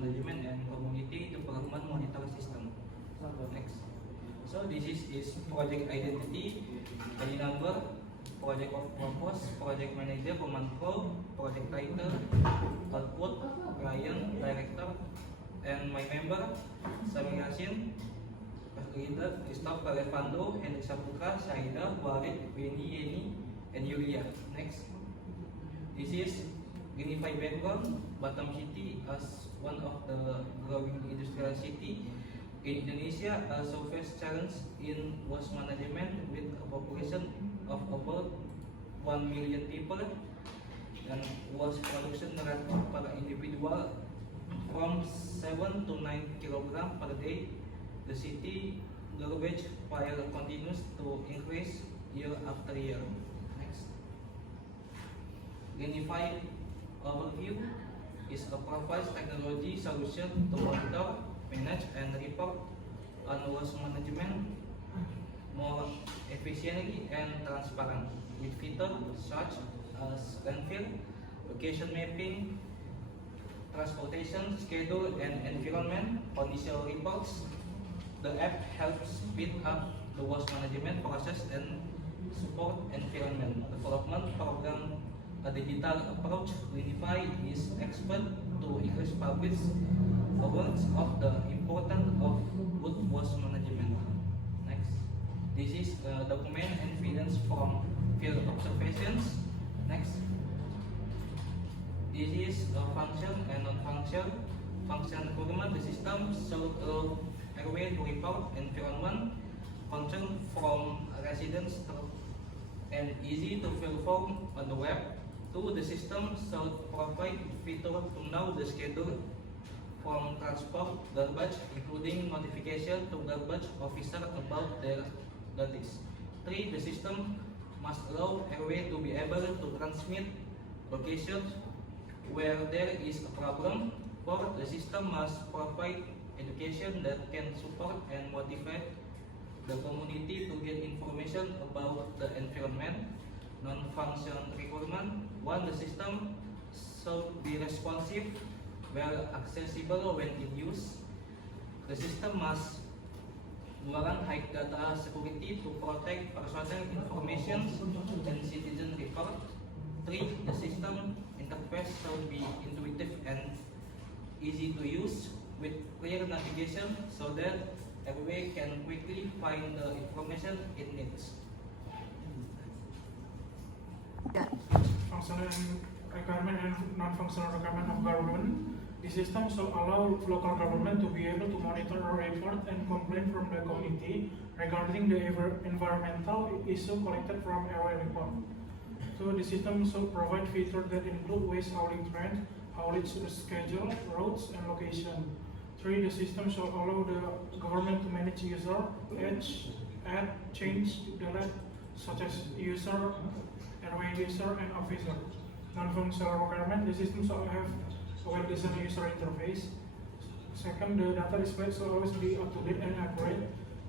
management and community development monitor system. Next. So this is project identity, ID number, project of purpose, project manager, command flow, project title, output, client, director, and my member, Sami Yasin, leader, Christoph Kalefando, Hendrik Saputra, Saida, Walid, Beni, Yeni, and Yulia. Next. This is Greenify background. Batam City as one of the growing industrial city in Indonesia also face challenge in waste management with a population of about 1 million people and waste production rate per individual from 7 to 9 kilogram per day. The city garbage pile continues to increase year after year. Next. Greenify overview is a provides technology solution to monitor, manage, and report on waste management more efficiently and transparent with features such as landfill, location mapping, transportation schedule, and environment condition reports. The app helps speed up the waste management process and support environment development program. A digital approach Greenify is expert to increase public awareness of the importance of good waste management. Next. This is document evidence from field observations. Next. This is a function and non-function. Function requirement, the system should allow airway to report environment function from residents and easy to fill form on the web. 2. The system should provide feature to know the schedule from transport garbage, including notification to garbage officer about their duties. 3. The system must allow airway to be able to transmit locations where there is a problem. 4. The system must provide education that can support and motivate the community to get information about the environment. Non-function requirement. 1. The system should be responsive, well accessible when in use. The system must warrant high data security to protect personal information and citizen record. 3. The system interface should be intuitive and easy to use with clear navigation so that everyone can quickly find the information it needs. Functional requirement and non-functional requirement of government. The system should allow local government to be able to monitor, report, and complain from the community regarding the environmental issue collected from airway report. So the system should provide features that include waste hauling trend, haulage schedule, routes, and location. 3. The system should allow the government to manage user, add, change, delete, such as user, airway user, and officer. Non-functional requirement, the system should have a well-designed user interface. Second, the data display should always be up-to-date and accurate.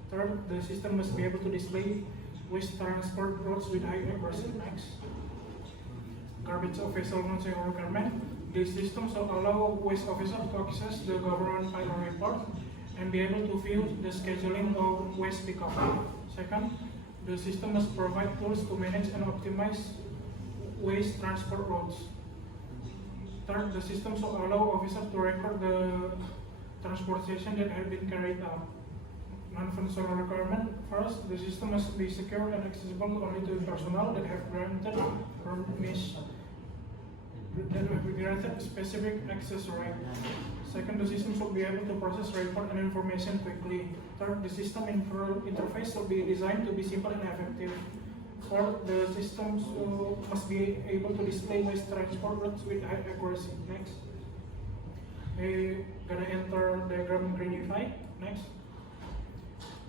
Third, the system must be able to display waste transport routes with high accuracy. Next. Garbage officer non-functional requirement, the system should allow waste officers to access the government file report and be able to view the scheduling of waste pickup. Second, the system must provide tools to manage and optimize waste transport routes. Third, the system should allow officers to record the transportation that have been carried out. Non-functional requirement. First, the system must be secure and accessible only to personnel that have granted permission, that have been granted specific access right. Second, the system should be able to process report and information quickly. Third, the system interface should be designed to be simple and effective. Fourth, the system must be able to display waste transport routes with high accuracy. Next. We're gonna enter diagram Greenify. Next.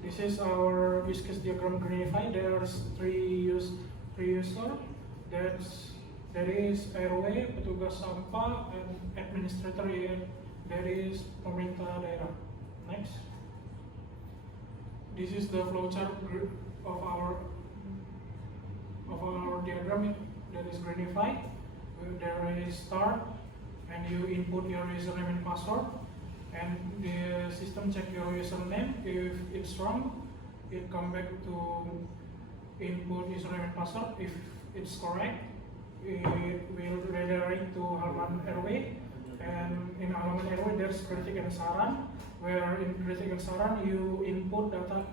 This is our use case diagram Greenify. There's three users. There is airway, petugas sampah, and administrator. There is pemerintah daerah. Next. This is the flowchart of our diagram. That is Greenify. There is start, and you input your username and password. and the system check your username. If it's wrong, it come back to input username and password. If it's correct, it will redirect to halaman RW. And in halaman RW there's kritik and saran, where in kritik and saran you input data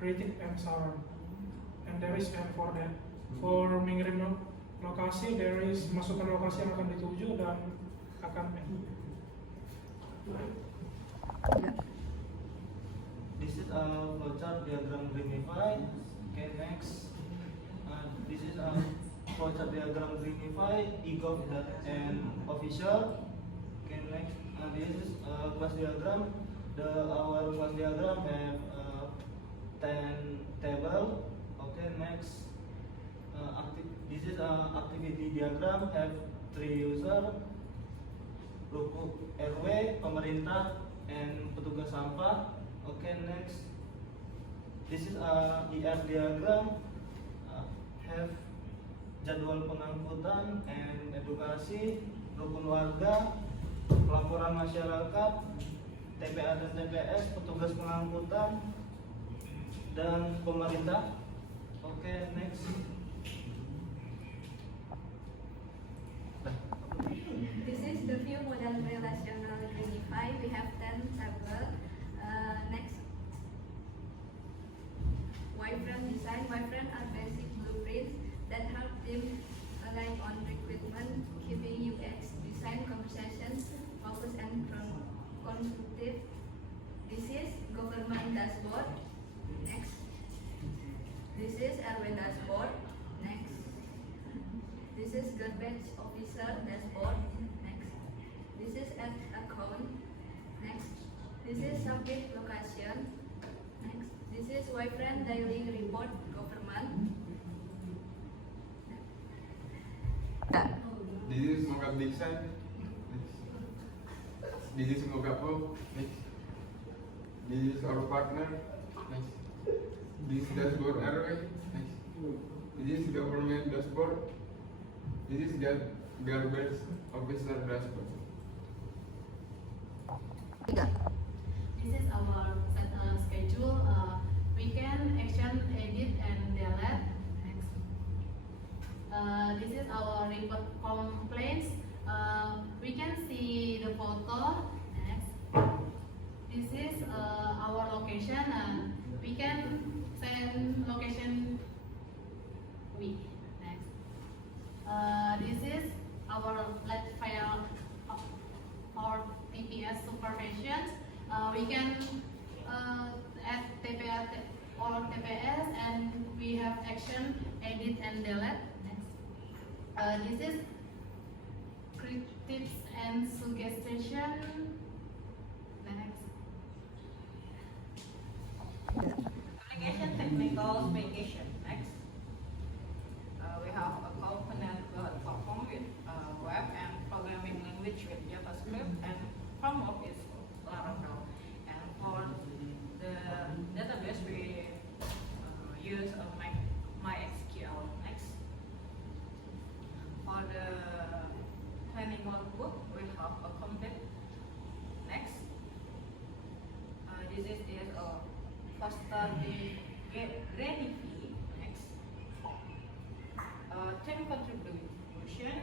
kritik and saran, and there is N for that. For mengirim lokasi, there is masukkan lokasi yang akan dituju dan akan This is a flowchart diagram Greenify. Okay, next. This is a flowchart diagram Greenify, eGov and official. Okay, next. This is a class diagram. Our class diagram have 10 table. Okay, next. This is activity diagram have 3 user, lukuk RW, pemerintah, and petugas sampah. Okay, next. This is a ER diagram have jadwal pengangkutan and edukasi, rukun warga, laporan masyarakat, TPA dan TPS, petugas pengangkutan, dan pemerintah. Okay, next. This is the view model relational Greenify. We have 10 tables. Next, wireframe design. Wireframe are basic blueprints that help team align on recruitment, keeping UX design conversation focused and constructive. This is government dashboard. Next, this is RW dashboard. Next, this is garbage officer dashboard. Next, this is ad account. Next, this is subject location. Next, this is wireframe daily report government. This is mockup design. Next. This is mockup hub. Next. This is our partner. Next. This is dashboard RW. Next. This is government dashboard. This is garbage officer dashboard. This is our schedule. We can action, edit, and delete. Next. This is our report complaints. We can see the photo. Next. This is our location. We can send location. Next. This is our lab file or TPS supervision. We can add TPS or TPS, and we have action, edit, and delete. Next. This is tips and suggestion. Next. Application technical specification. Next, we have a component platform with web and programming language with JavaScript, and framework is Laravel. And for the database, we use MySQL. Next, for the planning workbook, we have a complete. Next, this is a faster Greenify. Next, team contribution.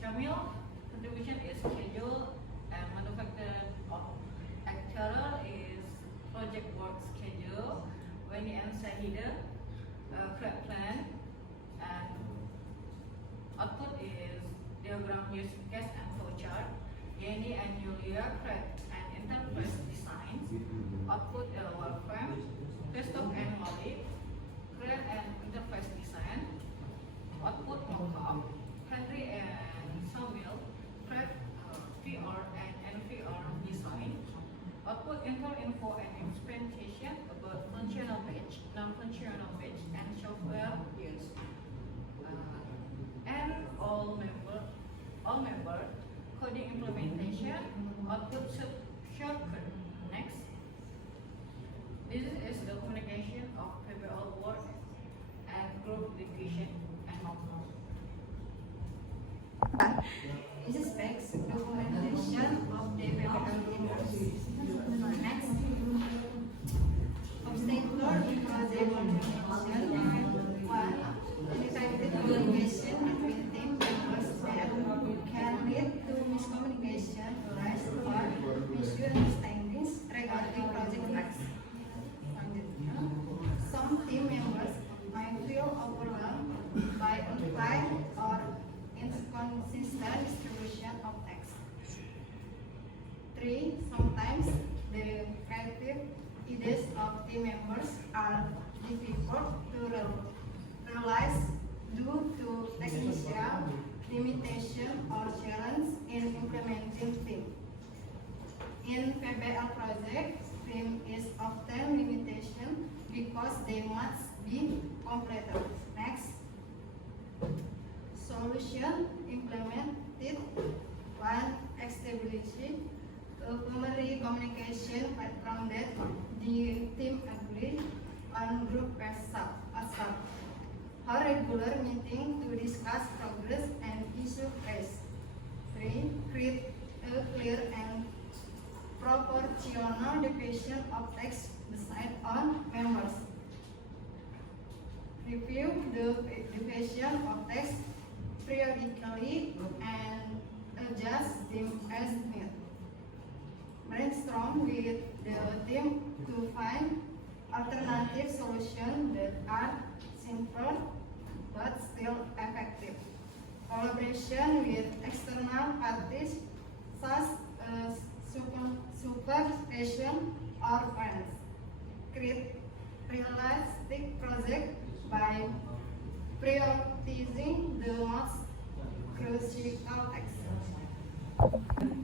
Shamil contribution is schedule, and manufacturer of actual is project work schedule. Wendy and Sahida create plan, and output is diagram use case and flowchart. Jenny and Julia create an interface design. Output a wireframe. Christoph and Molly create an interface design. Output mockup. Henry and Samuel create VR and NVR design. Output enter info and experimentation about functional page, non-functional page, and software use. And all member coding implementation. Output shortcut. Next, this is the communication of PBL work and group education and more. This is specs documentation of the PBL sometimes the creative ideas of team members are difficult to realize due to technical limitation or challenge in implementing them. In PBL project, theme is often limitation because they must be completed. Next, solution implemented one stability, primary communication from that the team agree on group WhatsApp. A regular meeting to discuss progress and issue raised. 3. Create a clear and proportional division of text decided on members. Review the division of text periodically and adjust them as needed. Brainstorm with the team to find alternative solutions that are simple but still effective. Collaboration with external parties such as supervision or friends. Create realistic project by prioritizing the most crucial tasks.